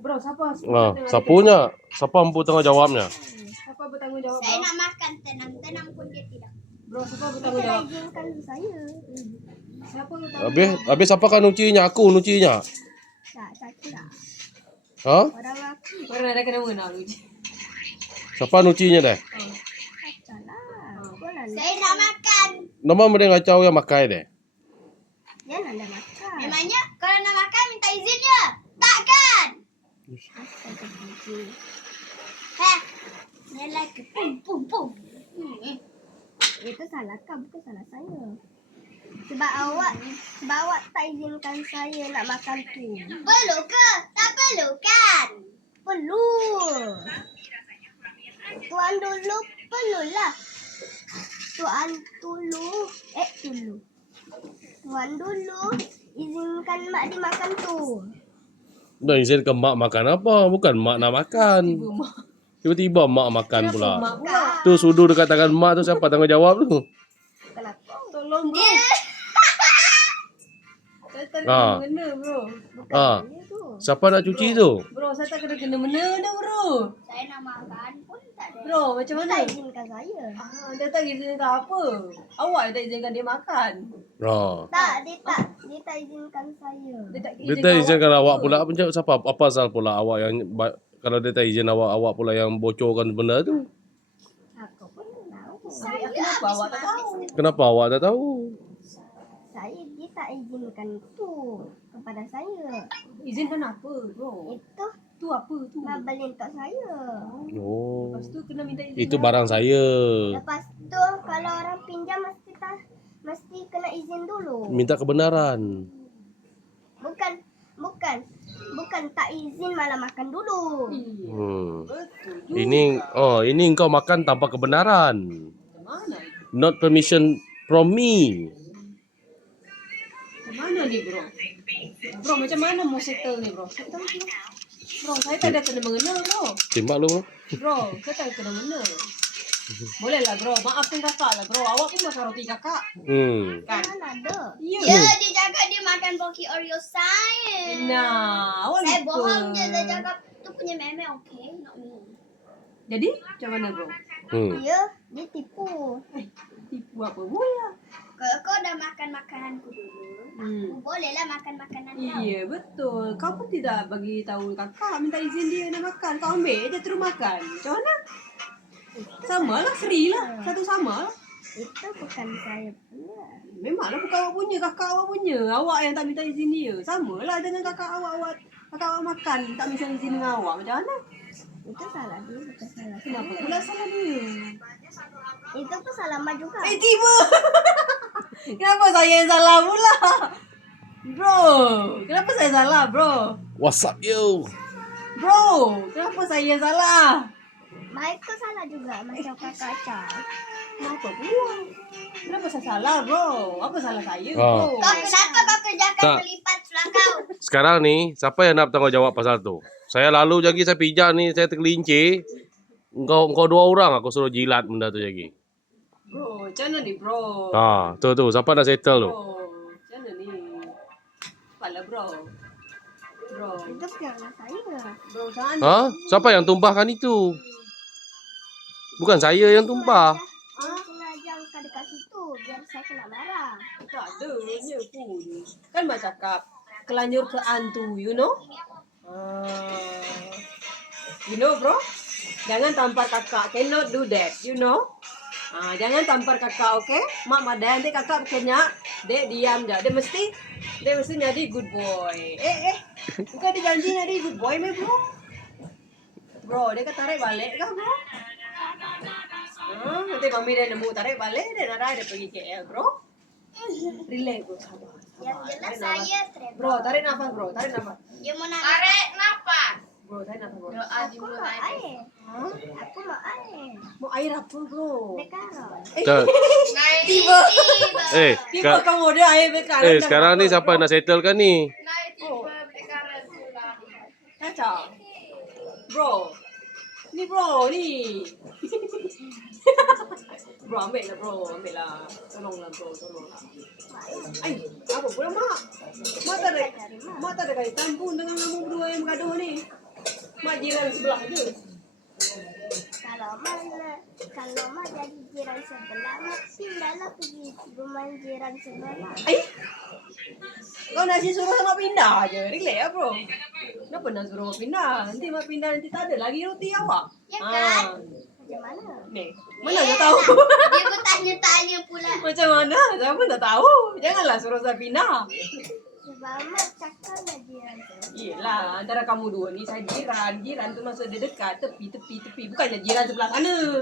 Bro, siapa? Siapa punya? Siapa ampu tanggung jawabnya? Siapa bertanggung jawab? Saya nak makan tenang-tenang pun dia tidak. Bro, siapa bertanggung jawab? Izinkan saya. Siapa bertanggung Habis siapa kan nucinya? Aku nucinya. Tak, saya tidak. Ha? Orang aku Orang ada kena mengenal lu. Siapa nucinya deh? kacau lah. Saya nak makan. Nama mereka ngacau yang makai deh. Dia nak makan. Memangnya kalau nak makan minta izin ya? Takkan? Heh. Dia lagi pum pum pum. Itu salah kau, bukan salah saya. Sebab awak tak izinkan saya nak makan tu. Perlu ke? Tak perlu kan? Perlu. Tuan dulu perlulah. Tuan dulu. Tuan dulu izinkan mak dimakan tu. Dah izin ke mak makan apa? Bukan mak nak makan. Tiba-tiba mak makan pula. Tu sudu dekat tangan mak tu siapa tanggung jawab tu? Kenapa? Tolong bro. Saya tak Ah. kena bro. Ah. Siapa nak cuci tu? Bro, saya tak kena mena dah bro. Saya nak makan pun tak ada. Bro, macam mana? Tak izinkan saya. Dia tak izinkan apa? Awak yang tak izinkan dia makan. Tak, dia tak izinkan saya. Dia tak izinkan awak pula. Siapa? Apa asal pula awak yang kalau dia tak izin awak pula yang bocorkan benda tu? Aku pun tahu. Kenapa awak tak tahu? Kenapa awak tak tahu? Dia tak izinkan tu kepada saya. Izinkan apa bro? Itu Tu apa tu? beli untuk saya. Oh. Lepas tu kena minta izin. Itu barang saya. Lepas tu kalau orang pinjam mesti kena izin dulu. Minta kebenaran. Bukan tak izin malah makan dulu. Betul. Ini engkau makan tanpa kebenaran. Macam mana itu? Not permission from me. Macam mana ni bro? Bro, macam mana mau settle ni bro? Settle bro. Bro, saya tak ada kena mengena bro. Tembak lu. Bro, saya tak ada kena mengena. Boleh lah bro, maafkan kakak lah bro. Awak pun makan roti kakak. Kan? Mana ada? Ya. Dia cakap dia makan poki Oreo saya. Nah, awak Saya lupa. bohong je, saya cakap tu punya meme okay, not me. Jadi, macam mana bro? Dia tipu. Tipu apa pula? Kalau kau dah makan makananku dulu, bolehlah makan makanan kau. Iya betul. Kau pun tidak bagi tahu kakak minta izin dia nak makan. Kau ambil je terus makan. Macam mana? Sama lah, free lah. Satu sama lah. Itu bukan saya punya. Memanglah bukan awak punya, kakak awak punya. Awak yang tak minta izin dia. Sama lah dengan kakak awak makan. Tak minta izin dengan awak. Macam mana? Itu salah dia, bukan salah saya. Kenapa pula salah dia? Itu pun salah mak juga. Tiba! Kenapa saya yang salah pula? Bro, kenapa saya salah bro? What's up you? Bro, kenapa saya yang salah? Mak itu salah juga macam kakak Cak. Kenapa pula? Kenapa saya salah bro? Apa salah saya Ah. bro? Kau kenapa kau kerjakan Tak. melipat sulah kau? Sekarang ni siapa yang nak bertanggung jawab pasal tu? Saya lalu lagi saya pijak ni saya tergelincir. Engkau dua orang aku suruh jilat benda tu lagi. Bro, macam mana ni bro? Tu siapa nak settle tu? Bro, macam mana ni? Cepatlah bro. Bro, Itu bukanlah saya. bro macam mana? Siapa yang tumpahkan itu? Bukan saya yang tumpah. Sengaja angkat dekat situ biar saya kena marah. Tak ada, dia pun. Kan mak cakap, kelanyur ke antu, you know? You know bro? Jangan tampar kakak, cannot do that, you know? Jangan tampar kakak, okay? Mak madan, nanti kakak kenyak, dek diam je. Dia mesti jadi good boy. Bukan dia janji jadi good boy, me bro? Bro, dia kata tarik balik kah bro? Nanti mami dia nemu tarik balik, dia nak dia pergi KL bro. Relax bro, sabar. Yang jelas saya stress. Bro, tarik nafas bro, tarik nafas. Dia mau tarik nafas. Bro, tarik nafas bro. Aku mau air. Aku mau air. Mau air apa bro? Bekaron. Tiba. Eh, Tiba kamu dia air bekaran. sekarang ni siapa nak settlekan ni? Kacau. Bro. Ni bro, ni. Bro, ambil lah bro, ambil lah. Tolonglah bro, tolonglah. Ay, apa pula mak? Mak tak ada kaitan pun dengan kamu berdua yang bergaduh ni. Mak jiran sebelah je. Kalau mak jadi jiran sebelah, mak pindahlah pergi rumah jiran sebelah. Kau nak suruh mak pindah je. Relax lah bro. Kenapa nak suruh mak pindah? Nanti mak pindah nanti tak ada lagi roti awak. Ya kan? Macam mana? Ni. Mana kau tahu? Dia pun tanya-tanya pula. Macam mana? Siapa tak tahu? Janganlah suruh saya pindah. Sebab mak cakap lah jiran sebelah. Yelah, antara kamu dua ni saya jiran. Jiran tu maksud dia dekat, tepi. Bukannya jiran sebelah sana.